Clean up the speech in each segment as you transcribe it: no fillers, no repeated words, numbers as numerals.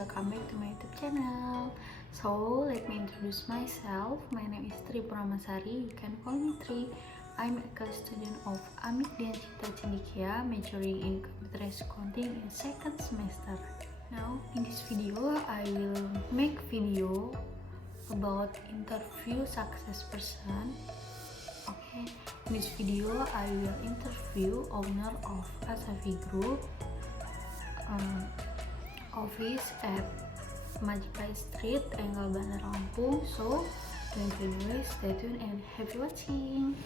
welcome back to my YouTube channel. So, let me introduce myself. My name is Tri Purnamasari, you can call me Tri. I'm a student of Amik Dian Cipta Cendekia, majoring in Computer Accounting in second semester. Now, in this video, I will make video about interview success person. Okay, in this video, I will interview owner of Asafi Group, office at Majapahit Street, Enggal Bandar Lampung. So, don't anyway, stay tuned and happy watching.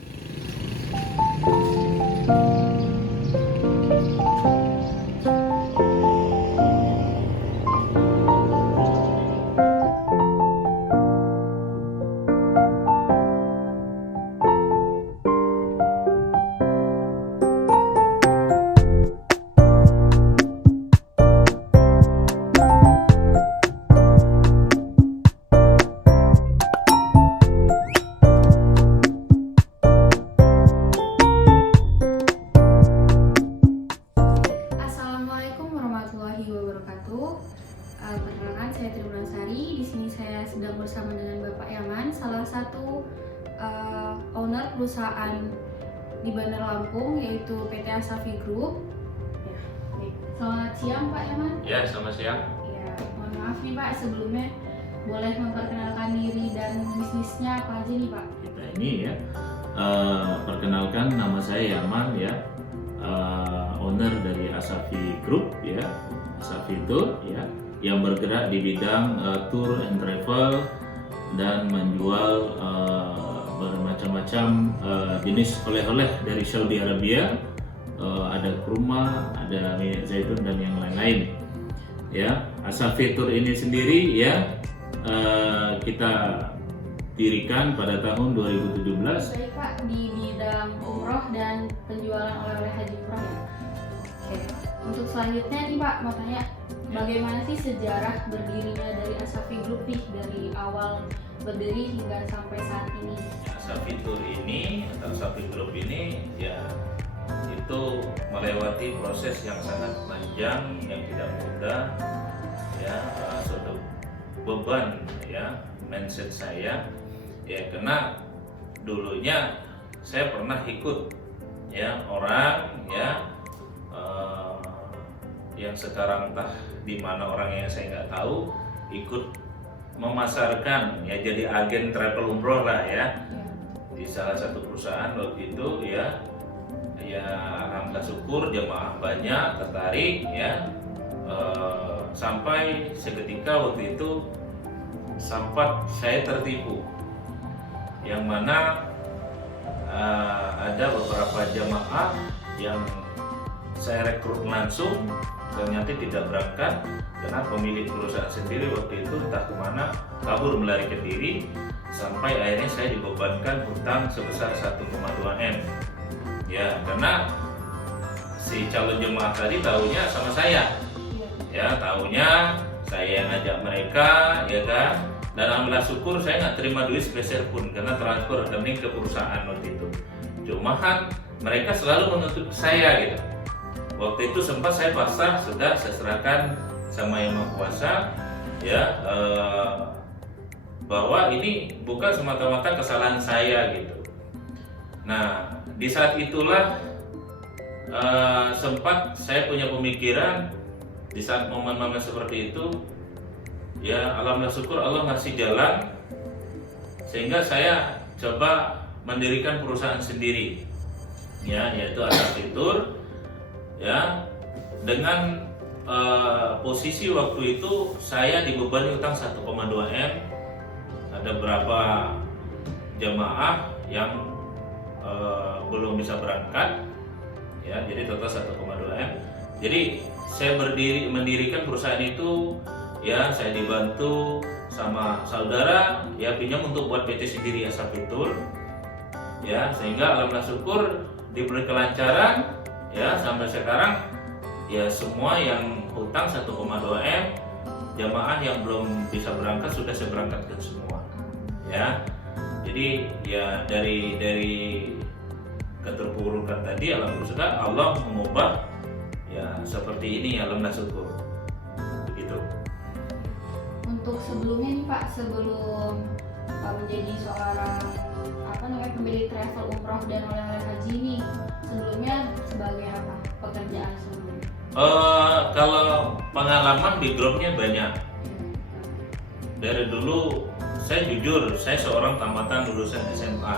Perkenalkan, saya Tri Purnamasari. Di sini saya sedang bersama dengan Bapak Yaman, salah satu owner perusahaan di Bandar Lampung, yaitu PT Asafi Group. Ya, selamat siang Pak Yaman. Ya, selamat siang. Ya, mohon maaf nih Pak, sebelumnya boleh memperkenalkan diri dan bisnisnya apa aja nih Pak? Kita ini ya, perkenalkan nama saya Yaman ya, owner dari Asafi Group ya, Asafi Tour ya, yang bergerak di bidang tour and travel dan menjual bermacam-macam jenis oleh-oleh dari Saudi Arabia, ada kurma, ada minyak zaitun dan yang lain-lain. Ya, Asafi Tour ini sendiri ya kita dirikan pada tahun 2017. Baik Pak, di bidang umroh dan penjualan oleh-oleh haji umroh ya. Oke, untuk selanjutnya nih Pak, mau tanya bagaimana sih sejarah berdirinya dari Asafi Group nih, dari awal berdiri hingga sampai saat ini? Asafi Tour ini atau Asafi Group ini ya itu melewati proses yang sangat panjang, yang tidak mudah ya, suatu beban ya mindset saya ya, karena dulunya saya pernah ikut ya orang ya yang sekarang entah di mana orangnya saya nggak tahu, ikut memasarkan ya, jadi agen travel umroh lah ya di salah satu perusahaan waktu itu ya. Ya alhamdulillah syukur jemaah banyak tertarik ya, sampai seketika waktu itu sempat saya tertipu, yang mana ada beberapa jemaah yang saya rekrut langsung ternyata tidak berangkat karena pemilik perusahaan sendiri waktu itu entah kemana kabur melarikan diri, sampai akhirnya saya dibebankan hutang sebesar 1,2 M ya, karena si calon jemaah tadi tahunya sama saya ya, tahunya saya yang ngajak mereka ya kan, dan alhamdulillah syukur saya nggak terima duit sepeser pun karena transfer rekening ke perusahaan waktu itu. Cuma kan mereka selalu menuntut saya gitu. Waktu itu sempat saya pasrah, sudah saya serahkan sama Yang Maha Kuasa ya, bahwa ini bukan semata-mata kesalahan saya gitu. Nah di saat itulah sempat saya punya pemikiran, di saat momen-momen seperti itu ya, alhamdulillah syukur Allah ngasih jalan sehingga saya coba mendirikan perusahaan sendiri ya, yaitu Asafi Tour ya, dengan posisi waktu itu saya dibebani utang 1,2 M. Ada berapa jemaah yang belum bisa berangkat ya, jadi total 1,2 M. Jadi saya mendirikan perusahaan itu ya, saya dibantu sama saudara ya, pinjam untuk buat PT sendiri Asafi Tour ya, sehingga alhamdulillah syukur diberi kelancaran ya, sampai sekarang ya semua yang hutang 1,2 M, jamaah yang belum bisa berangkat sudah saya berangkatkan semua ya. Jadi ya dari keterpurukan tadi alhamdulillah Allah mengubah ya seperti ini, alhamdulillah syukur begitu. untuk sebelumnya nih Pak, sebelum menjadi seorang pemilik travel umroh dan oleh-oleh haji nih, sebelumnya sebagai apa pekerjaan sebelumnya? Kalau pengalaman di grupnya banyak. Dari dulu saya jujur, saya seorang tamatan lulusan SMA.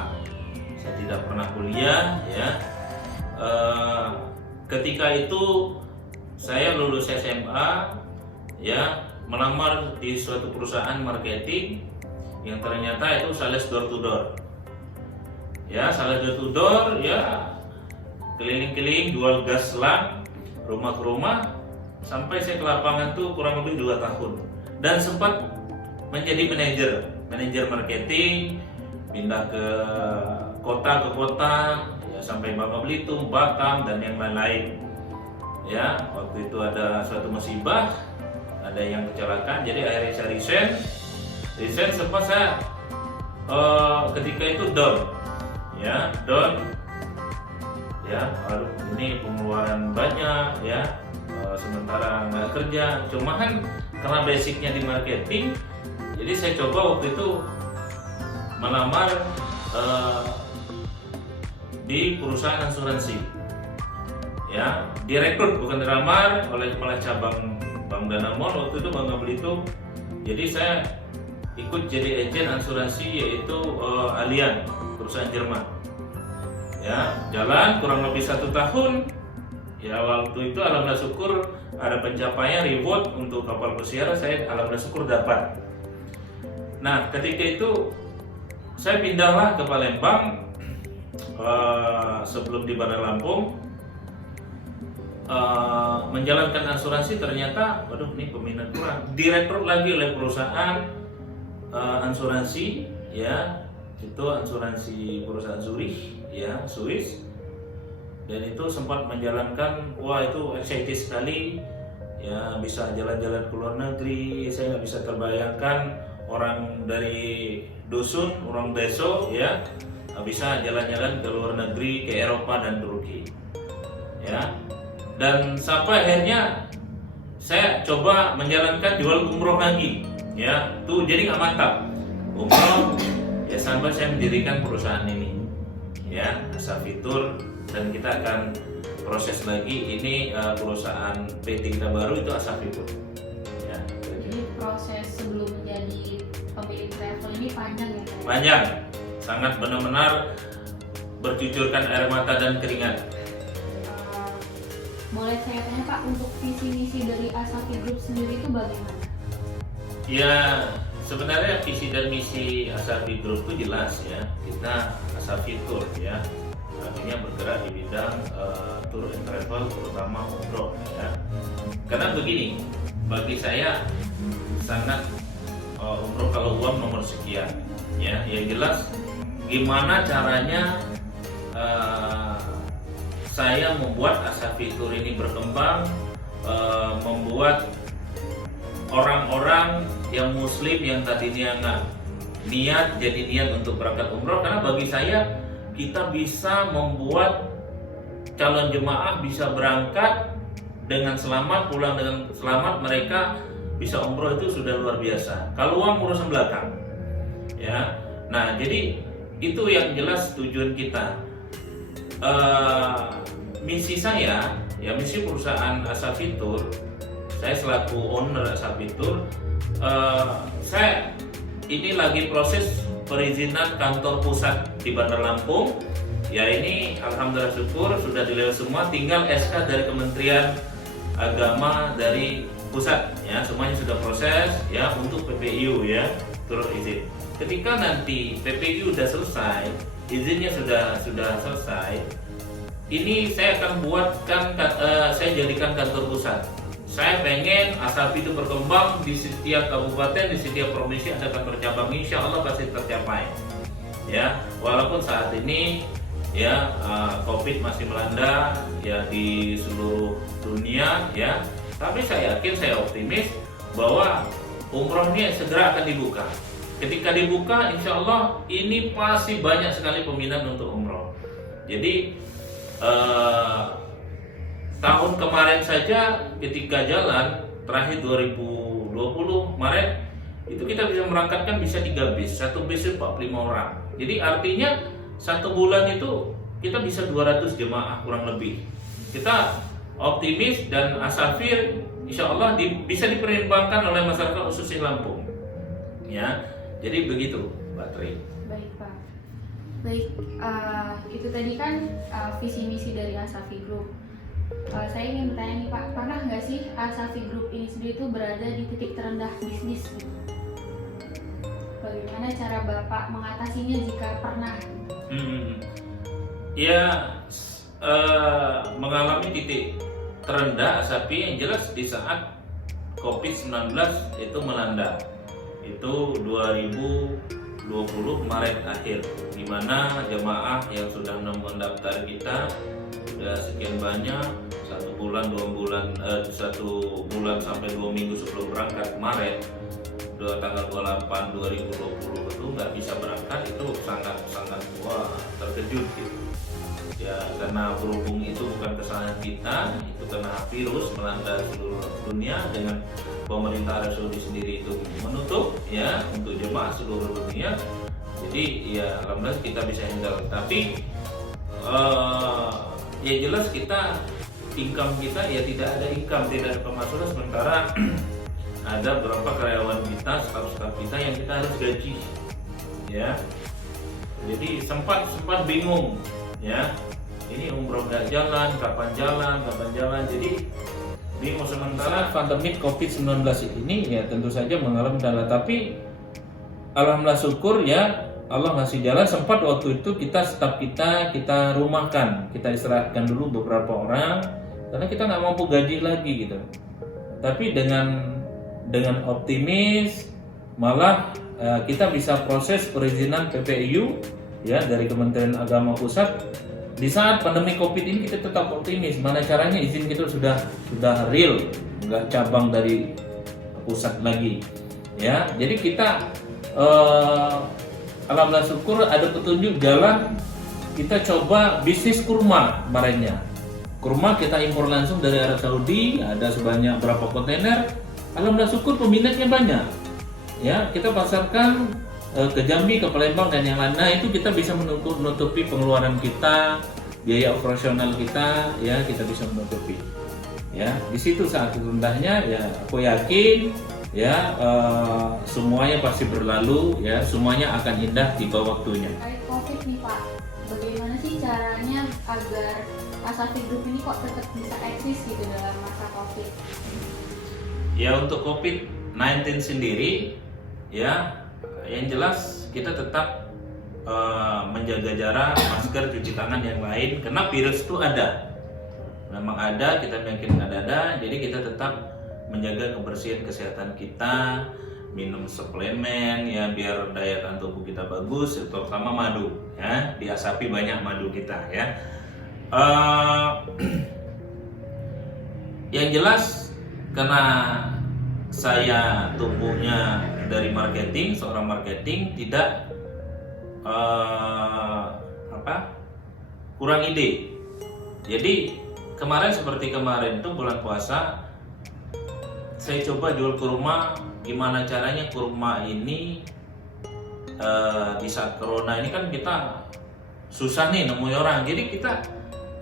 Saya tidak pernah kuliah ya. Ketika itu saya lulus SMA ya, melamar di suatu perusahaan marketing yang ternyata itu sales door to door. Ya, sales door to door ya, keliling-keliling jual gas selang rumah ke rumah sampai saya ke lapangan tuh kurang lebih 2 tahun dan sempat menjadi manajer marketing, pindah ke kota ya, sampai Bangka Belitung, Batam dan yang lain-lain. Ya, waktu itu ada suatu musibah, ada yang kecelakaan, jadi akhirnya saya resign sempat saya ketika itu down ya, aduh ini pengeluaran banyak ya, sementara nggak kerja, cuman karena basicnya di marketing, jadi saya coba waktu itu melamar di perusahaan asuransi ya, direkrut bukan dilamar oleh kepala cabang Bank Danamon waktu itu Bangka Belitung. Jadi saya ikut jadi agen asuransi yaitu Allianz, perusahaan Jerman. Ya, jalan kurang lebih 1 tahun. Ya, waktu itu alhamdulillah syukur ada pencapaian reward untuk kapal pesiar, saya alhamdulillah syukur dapat. Nah, ketika itu saya pindahlah ke Palembang sebelum di Bandar Lampung. Menjalankan asuransi ternyata, waduh ini peminat kurang, direkrut lagi oleh perusahaan asuransi ya, itu asuransi perusahaan Zurich ya, Swiss, dan itu sempat menjalankan, wah itu excited sekali ya, bisa jalan-jalan ke luar negeri. Saya nggak bisa terbayangkan orang dari dusun, orang deso ya, bisa jalan-jalan ke luar negeri, ke Eropa dan Turki ya. Dan sampai akhirnya saya coba menjalankan jual umroh lagi ya, tuh jadi nggak mantap umroh ya, sampai saya mendirikan perusahaan ini ya, Asafitur, dan kita akan proses lagi ini perusahaan PT kita baru itu Asafitur ya. Jadi proses sebelum menjadi pemilik travel ini panjang ya? Panjang, sangat benar-benar bercucurkan air mata dan keringat. Boleh saya tanya Pak, untuk visi misi dari Asafi Group sendiri itu bagaimana? Ya, sebenarnya visi dan misi Asafi Group itu jelas ya. Kita Asafi Tour ya, artinya bergerak di bidang tour and travel, terutama umroh ya. Karena begini, bagi saya sangat umroh kalau uang nomor sekian ya. Yang jelas gimana caranya saya membuat Asafitur ini berkembang, membuat orang-orang yang muslim yang tadinya nggak niat jadi niat untuk berangkat umroh. Karena bagi saya, kita bisa membuat calon jemaah bisa berangkat dengan selamat, pulang dengan selamat, mereka bisa umroh itu sudah luar biasa. Kalau uang urusan belakang ya. Nah, jadi itu yang jelas tujuan kita. Misi saya ya, misi perusahaan Asafitur, saya selaku owner Asafitur, saya ini lagi proses perizinan kantor pusat di Bandar Lampung ya. Ini alhamdulillah syukur sudah dilewat semua, tinggal SK dari Kementerian Agama dari pusat ya, semuanya sudah proses ya untuk PPIU ya, turut izin. Ketika nanti PPIU sudah selesai, izinnya sudah selesai, ini saya akan buatkan, saya jadikan kantor pusat. Saya pengen Asafi itu berkembang di setiap kabupaten, di setiap provinsi ada kantor cabang, insya Allah pasti tercapai. Ya, walaupun saat ini ya COVID masih melanda ya di seluruh dunia ya, tapi saya yakin, saya optimis bahwa umroh ini segera akan dibuka. Ketika dibuka, insya Allah ini pasti banyak sekali peminat untuk umroh. Jadi tahun kemarin saja ketika jalan terakhir 2020 Maret itu kita bisa merangkatkan bisa 3 bis, satu bis itu 45 orang. Jadi artinya satu bulan itu kita bisa 200 jemaah kurang lebih. Kita optimis dan asafir insya Allah bisa dipertimbangkan oleh masyarakat khususnya Lampung. Ya, jadi begitu, Mbak Tri. Baik Pak. Baik, itu tadi kan visi misi dari Asafi Group. Saya ingin bertanya nih Pak, pernah nggak sih Asafi Group ini sendiri itu berada di titik terendah bisnis? Gitu? Bagaimana cara Bapak mengatasinya jika pernah? Ya, mengalami titik terendah Asafi yang jelas di saat COVID-19 itu melanda. Itu 2020 Maret akhir, di mana jemaah yang sudah mendaftar kita sudah sekian banyak, 1 bulan 2 bulan 1 bulan sampai 2 minggu sebelum berangkat Maret tanggal 28 2020 itu nggak bisa berangkat. Itu sangat wah, terkejut gitu ya, karena berhubung itu bukan kesalahan kita, itu karena virus melanda seluruh dunia dengan pemerintah Arab Saudi sendiri itu menutup ya untuk jemaah seluruh dunia. Jadi ya alhamdulillah kita bisa handle, tapi ya jelas kita income kita ya tidak ada income, tidak ada pemasukan, sementara ada beberapa karyawan kita, staf-staf kita yang kita harus gaji ya. Jadi sempat bingung ya, ini umroh nggak jalan, kapan jalan, jadi bingung. Sementara pandemi COVID-19 ini ya tentu saja mengalami kendala, tapi alhamdulillah syukur ya Allah ngasih jalan. Sempat waktu itu staf kita rumahkan, kita istirahatkan dulu beberapa orang karena kita nggak mampu gaji lagi gitu. Tapi dengan optimis malah kita bisa proses perizinan PPIU ya dari Kementerian Agama Pusat. Di saat pandemi Covid ini kita tetap optimis, mana caranya izin kita sudah real, nggak cabang dari pusat lagi ya. Jadi kita alhamdulillah syukur ada petunjuk jalan. Kita coba bisnis kurma kemarinnya. Kurma kita impor langsung dari Arab Saudi, ada sebanyak berapa kontainer. Alhamdulillah syukur peminatnya banyak. Ya, kita pasarkan ke Jambi, ke Palembang dan yang lain. Nah, itu kita bisa menutupi pengeluaran kita, biaya operasional kita, ya kita bisa menutupi. Ya, di situ saat rendahnya ya aku yakin ya semuanya pasti berlalu ya, semuanya akan indah tiba waktunya. Terkait Covid nih Pak, bagaimana sih caranya agar Asafi Group ini kok tetap bisa eksis gitu dalam masa Covid? Ya, untuk COVID-19 sendiri ya yang jelas kita tetap menjaga jarak, masker, cuci tangan yang lain, karena virus itu ada, memang ada, kita yakin ada, jadi kita tetap menjaga kebersihan kesehatan kita, minum suplemen ya biar daya tahan tubuh kita bagus, terutama madu ya, di Asafi banyak madu kita ya. Yang jelas karena saya tumbuhnya dari marketing, seorang marketing tidak kurang ide. Jadi seperti kemarin itu bulan puasa saya coba jual kurma. Gimana caranya kurma ini di saat corona ini kan kita susah nih nemuin orang, jadi kita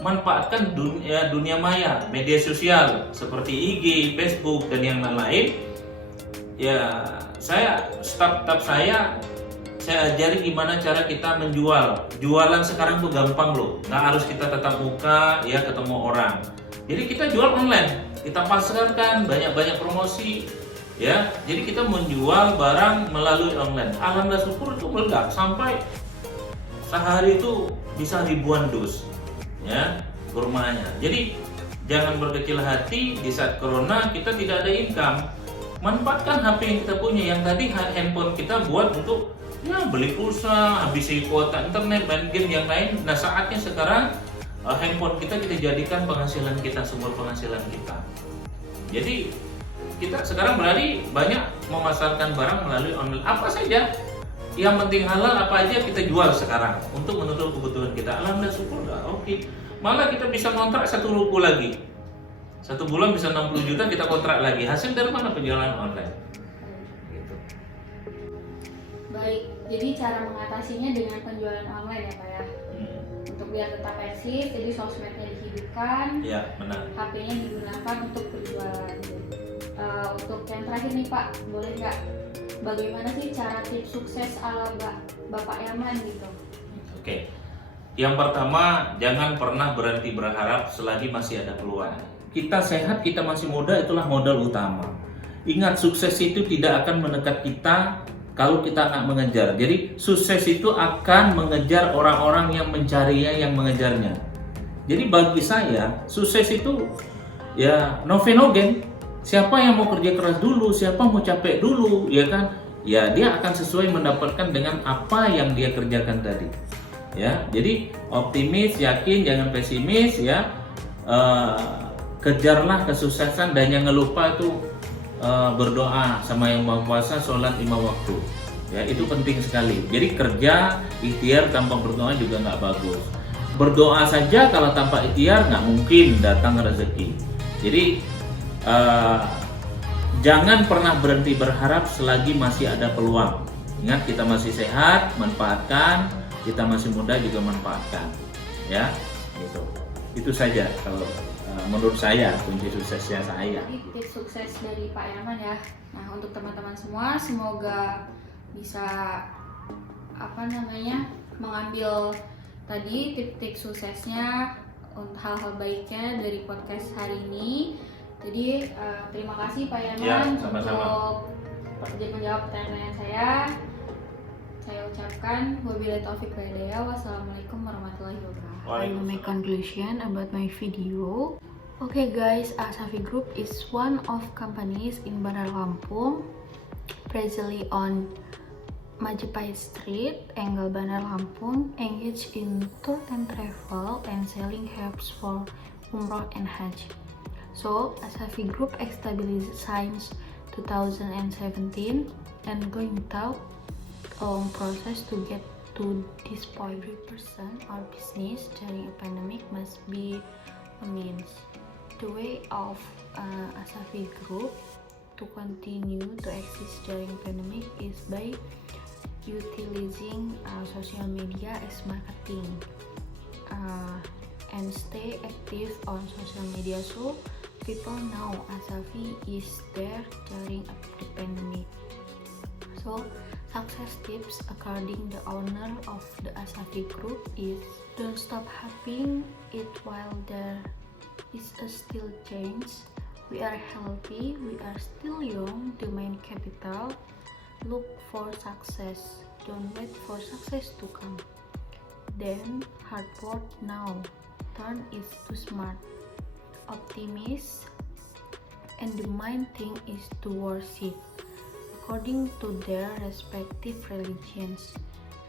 manfaatkan dunia maya, media sosial seperti IG, Facebook dan yang lain. Ya staf saya ajari gimana cara kita menjual. Jualan sekarang tuh gampang loh, nggak harus kita tatap muka ya ketemu orang. Jadi kita jual online, kita pasarkan banyak promosi ya. Jadi kita menjual barang melalui online. Alhamdulillah syukur itu meledak sampai sehari itu bisa ribuan dus ya kurmanya. Jadi jangan berkecil hati di saat corona kita tidak ada income. Manfaatkan HP yang kita punya, yang tadi handphone kita buat untuk ya beli pulsa, habisi kuota internet, main game yang lain. Nah saatnya sekarang handphone kita jadikan penghasilan kita, sumber penghasilan kita. Jadi kita sekarang berani banyak memasarkan barang melalui online, apa saja yang penting halal, apa aja kita jual sekarang untuk menutup kebutuhan kita. Alhamdulillah syukur oke. Malah kita bisa kontrak satu ruko lagi, 1 bulan bisa 60 juta kita kontrak lagi. Hasil dari mana? Penjualan online gitu. Baik, jadi cara mengatasinya dengan penjualan online ya Pak ya. Untuk biar tetap eksis, jadi sosmednya dihidupkan, Ya, benar. HP-nya digunakan untuk berjualan. Untuk yang terakhir nih Pak, boleh nggak bagaimana sih cara tips sukses ala Bapak Yaman gitu? Oke. Yang pertama, jangan pernah berhenti berharap selagi masih ada peluang. Kita sehat, kita masih muda, itulah modal utama. Ingat, sukses itu tidak akan mendekat kita kalau kita nggak mengejar. Jadi sukses itu akan mengejar orang-orang yang mencarinya, yang mengejarnya. Jadi bagi saya, sukses itu ya novenogen. Siapa yang mau kerja keras dulu, siapa mau capek dulu, ya kan? Ya dia akan sesuai mendapatkan dengan apa yang dia kerjakan tadi. Ya, jadi optimis, yakin, jangan pesimis ya. Kejarlah kesuksesan dan jangan lupa itu berdoa sama Yang Maha Kuasa, sholat 5 waktu. Ya, itu penting sekali. Jadi kerja ikhtiar tanpa berdoa juga nggak bagus. Berdoa saja kalau tanpa ikhtiar nggak mungkin datang rezeki. Jadi jangan pernah berhenti berharap selagi masih ada peluang. Ingat, kita masih sehat, manfaatkan. Kita masih muda juga manfaatkan. Ya, gitu. Itu saja kalau menurut saya kunci suksesnya saya. Jadi tips sukses dari Pak Yaman ya. Nah, untuk teman-teman semua, semoga bisa mengambil tadi tips-tips suksesnya untuk hal-hal baiknya dari podcast hari ini. Jadi terima kasih Pak Yaman Ya, sama-sama. untuk menjawab pertanyaan saya. Saya ucapkan wabillahi taufiq wal hidayah. Wassalamualaikum warahmatullahi wabarakatuh. I will make conclusion about my video. Okay guys, Asafi Group is one of companies in Bandar Lampung, presently on Majapahit Street, Angle Bandar Lampung, engaged in tour and travel and selling herbs for Umrah and Hajj. So, Asafi Group established since 2017 and going through a long process to get to this point. 3% our business during a pandemic must be a means. The way of Asafi Group to continue to exist during pandemic is by utilizing social media as marketing and stay active on social media so people know Asafi is there during the pandemic. So success tips according the owner of the Asafi Group is don't stop having it while there is a still chance. We are healthy, we are still young, the main capital. Look for success, don't wait for success to come. Then hard work now, turn is too smart. Optimist, and the main thing is to worship according to their respective religions.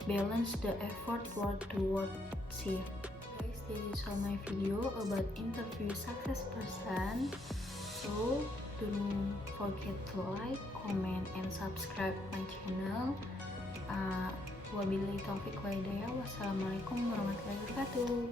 Balance the effort word to worship. Guys, this is all my video about interview success person. So don't forget to like, comment, and subscribe my channel. Wabillahi taufiq wal hidayah. Wassalamualaikum warahmatullahi wabarakatuh.